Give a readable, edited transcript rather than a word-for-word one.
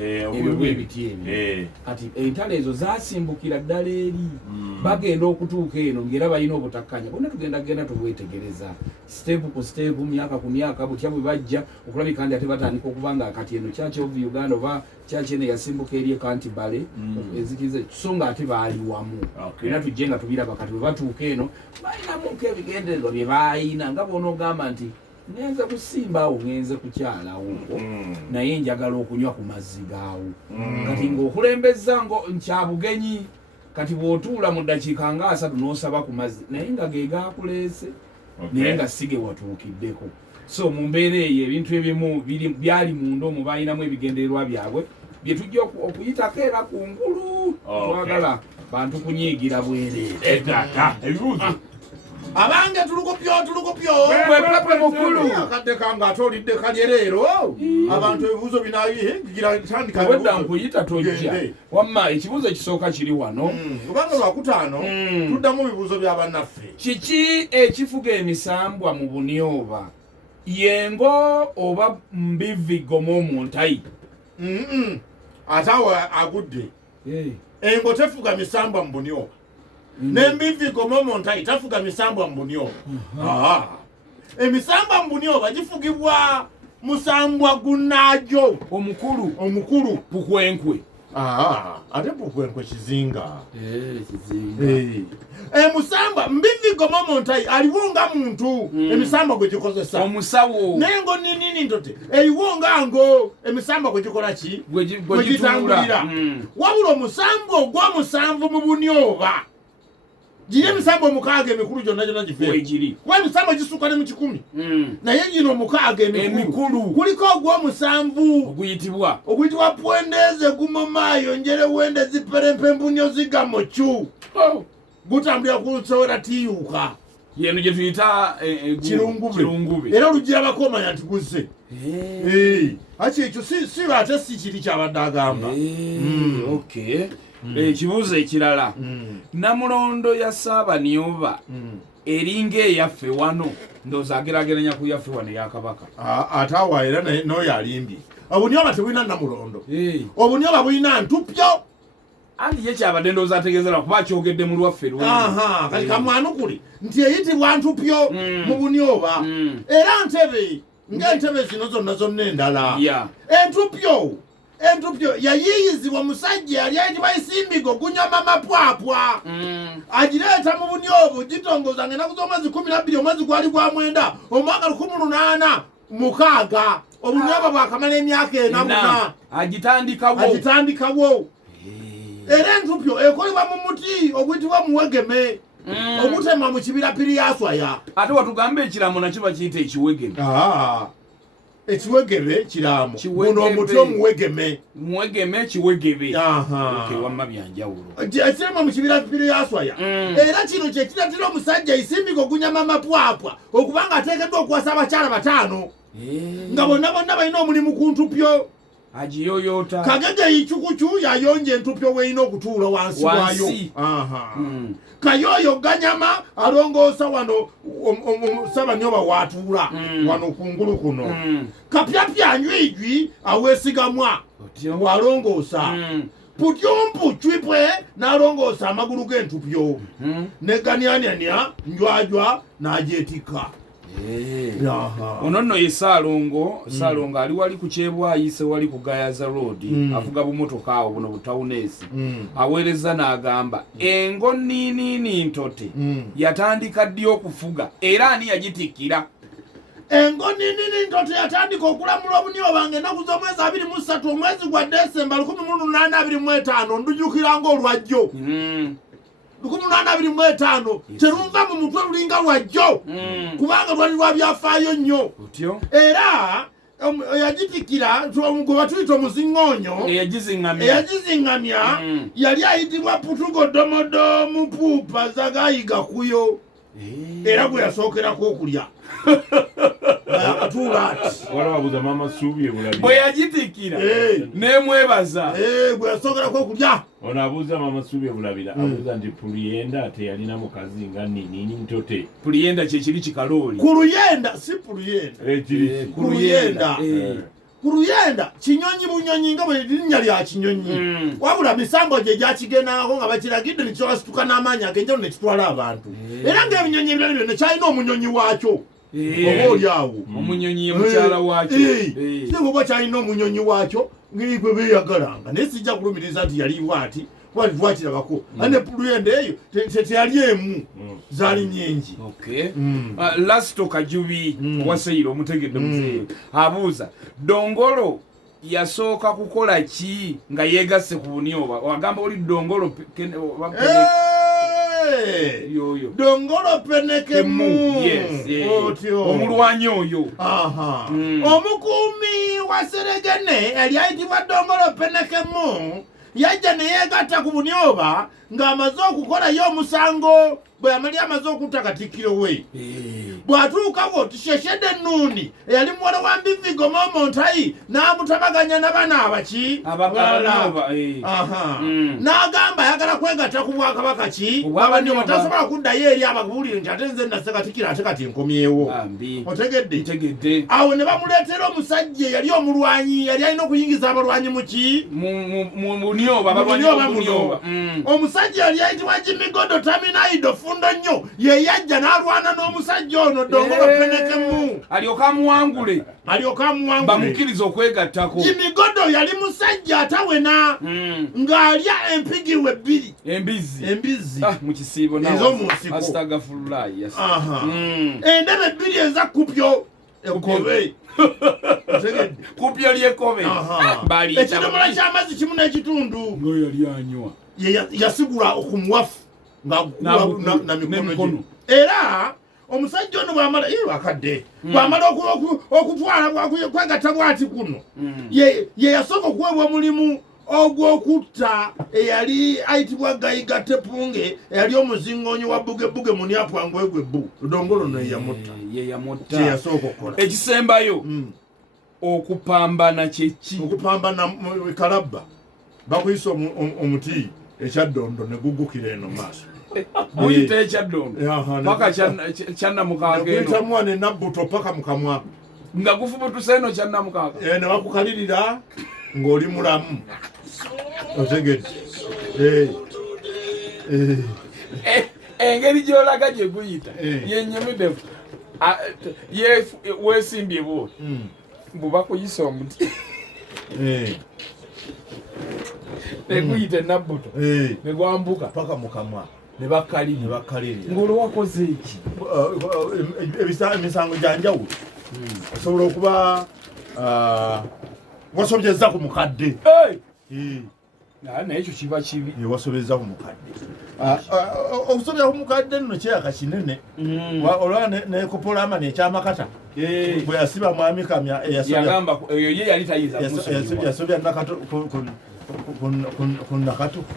ebiti kati entalo ezo zasimbukira ddala eri bagenda okutuuka eno ngera balina obutakkanya bonna tugenda tubwetegereza step ku step myaka ku myaka butya bwe bajja okulabika nti ate batandika okubanga kati eno kyaki of Uganda oba kyaki eno yasimbuka eri Kantibale ezikize so nga ate baali wamu era tujje nga tubiraba kati bwe batuuka eno balinamuko ebigendererwa bye baayina nga bonaogamba nti ngenze kusimbawo ngenze kukyalawo naye njagala okunywa ku mazzi gaawo kati ng'okulembeza nkyabugenyi kati bw'otuula mu ddakiika nga 3 n'osaba ku mazzi naye nga ge gaakuleese naye nga sige watuukiddeko so mu mbeera eyo ebintu ebimu byali munda omu baalinamu ebigendererwa byabwe bye tujja okuyitako era ku ngulu twagala bantu kunyiigira bwereere tata ebibuuzo abange tulukupyo bwe mukulu akadde kanga atolidde kalyerero abantu ebibuuzo binagira tandika wedda nkuyita tojja wamma ekibuuzo ekisooka kiri wano kubanga lwakutaano tuddamu ebibuuzo by'abannaffe kiki ekifuga emisambwa mu Bunyoba yengo oba mbivigo Momontai ate awo agudde engo tefuga misambwa mu Bunyoba nembivigo Momontai tafuga misambwa mu Bunyoba emisambwa mu Bunyoba gifugibwa musambwa gunnaajo omukulu Pukwenkwe ate Pukwenkwe kizinga kizinga musambwa mbivigo Momontai aliwo nga muntu emisambwa gwe gikozesa omusawo nengo nini ntote eriwo nga ngo emisambwa gwe gikola ki gwe gitambulira wabula omusambwa ogw'omusanvu mu Bunyoba giri emisambwa 6 emikulu gyonna gifeegiri kuba emisambwa gisukka ne mu 10 naye gino 6 emikulu kuliko ogw'omusanvu oguyitibwa pwendeze gumomaayo njere wende ziperempe mbunyo zigamocu gutambulira ku nsowera tiyuuka yeno gye tuyita kirungube era olugira bakomanya nti guzze aki ekyo si ate si kiri kyabadde agamba ekibuuzo ekirala Namulondo ya Ssaabanyooba eringa eyaffe wano ndowooza agerageranya ku yaffe wano eya Kabaka ate awo era n'oyo alimbye Obunyoba tebulina Namulondo Obunyoba bulina Ntupyo anti ye kyabadde ndowooza ategeezera kuba kyogedde mu lwaffe kati kamwanukuli nti eyitibwa Ntupyo mu Bunyoba era ntebe ng'entebe zino zonna endala Entupyo yayiyizibwa musajja yali ayitibwa Isimbigo gunyama mapwapwa agireeta mu Bunyoba gitongoza ng'ennaku z'omwezi 12 omwezi gwali gwa 9 omwaka 1806 Obunyoba bwakamala emyaka 4 agitandikawo era Entupyo ekolebwa mu muti oguyitibwa muwegeme ogutema mu kibira Piriyaswaya ate watugambe ekiraamo nakyo bakiyita ekiwegeme ekiwegebe kiraamo guno omuti omuwegeme kiwegebe wamma byanjawulo ekirema mu kibira Piriyaswaya era kino kyekiratira omusajja Isimbigo gunyama mapwapwa okubanga ateekeddwa okuwasa abakyala 5 nga bonna balina omulimu ku Ntupyo agiyoyota Kagege Ichukuchu yayonja Entupyo weina okutuula wansi waayo Kayoyo Ganyama alongoosa wano Ssaabanyooba watuula wano kungulu kuno Kapyapya Nywigwi aweesigamwa walongoosa Putyumpu Chwipwe n'alongoosa amagulu g'Entupyo ne Ganyanyanya Njwajwa n'agyetika ono nno ye Ssaalongo ali wali ku Kyebwayise wali ku Gayaza Road avuga bumotoka awo buno butawunesi aweereza n'agamba engo nini ntote yatandika ddi okufuga era ani yagitikkira engo nini ntote yatandika okulamula Obunyoba ng'ennaku z'omwezi 23 omwezi gwa Desemba 1825 ndujukira ng'olwajjo 1825 terunva mu mutwe lulinga lwajjo kubanga lwali lwa byafaayo nnyo era yagitikira gwe batuyita omuziŋŋoonyo eyagiziŋŋamya yali ayitibwa Putugo Domodo Mupuupa Zagayiga Kuyo era gwe yasookerako okulya akatuula ati walawabuza mama Suubi ebulabira bwe yagitikira nemwebaza gwe yasookerako okulya ono abuuza mama Suubi ebulabira abuuza nti Puliyenda teyalina mukazi nga nini ntote Puliyenda kyekiri kikalooli Kuluyenda si Puliyenda ekiri Kuluyenda ku Luyenda Kinyonyi Bunyonyi nga bwe linnya lya Kinyonyi wabula misambo gye gyakigendaako nga bakiragidde nekiwasituka n'amaanyi ag'enjawulo ne kitwala abantu era ng'ebinyonyi ebirala byonna kyalina omunyonyi waakyo oba oli awo omunyonyi mukyala waakyo kitegeeza oba kyalina omunyonyi waakyo ng'egwe beeyagalanga naye sijja kulumiriza nti yaliibwa ati twakirabako ane Luyenda eyo teyali emu zaali nnyingi. Lasito Kajubi Waseyiro omutegedde muzeeyo abuuza Dongolo yasooka kukola ki nga yeegasse ku Bunyoba wagamba oli Dongolo yoyo Dongolo Penekemu omulwanyi oyo omukuumi wa Seregene yali ayitibwa Dongolo Penekemu yajja ne yeegatta ku Bunyoba ng'amaze okukolayo omusango bwe yamali amaze okutta Katikkiro we bw'atuukawo Tisheshede Nnuuni eyali muwala wa Mbivigo Momontayi n'amutabaganya n'abaana abaki abalala n'agamba ayagala kwegatta ku Bwakabaka ki Bw'Abanyoba tasobola kuddayo eri ababuulire nti ate nze nasse Katikkiro ate kati nkomyewo otegedde awo ne bamuleetera omusajja eyali omulwanyi yali alina okuyingiza abalwanyi mu ki mu Bunyoba muno omusajja yali ayitibwa Jimigodo Taminaido Fundo nnyo ye yajja n'alwana n'omusajja ono Dongolo Penekemu alyoka amuwangule bamukkiriza okwegattako. Jimigodo yali musajja atawena ng'alya empigiwe ebbiri embizi mu kisiibo ez'omunsiko astagafulullahi endebe ebbiri eza kupyo ekobe kupyo lyekobe ekidomola ky'amazzi kimu n'ekitundu ngoyo yali anywa yasigula ku muwafu na mikono era omusajja ono bw'amala akadde bw'amala okutwala kwegatta bw'ati kuno ye yasooka okuweebwa omulimu ogw'okutta eyali ayitibwa Gayiga Tepunge eyali omuzingoonyi wa Bugebuge Munyapwangu egwebbu Dongolo no yeyamutta yasooka okukola ekisembayo okupambana kyeki okupambana Kalabba bakuyisa omuti ekyaddondo ne gugukira eno maaso muyita ekyaddondo paka kyannamukaaga eno kuyitamu wane Nabbuto paka mukamwa nga gufubutuse eno kyannamukaaga ne bakukalirira ng'oli mulamu otegedde engeri gy'olaga gye guyita yennyumidde weesimbye bwoti bwebakuyisa omuti neguyita Nabbuto negwambuka paka mukamwa ne bakkalirira ng'olwo wakoze eki emisango gyanjawulo osobola okuba wasobyeza ku mukadde naye ekyo kiba kibi wasobyeza ku mukadde okusobya ku mukadde nno kyeyaka kinene olwa nekopolama nekyamakata bwe yasiba mwami Kamya yagamba eyo ye yali tayiza yasobya ku nakatuku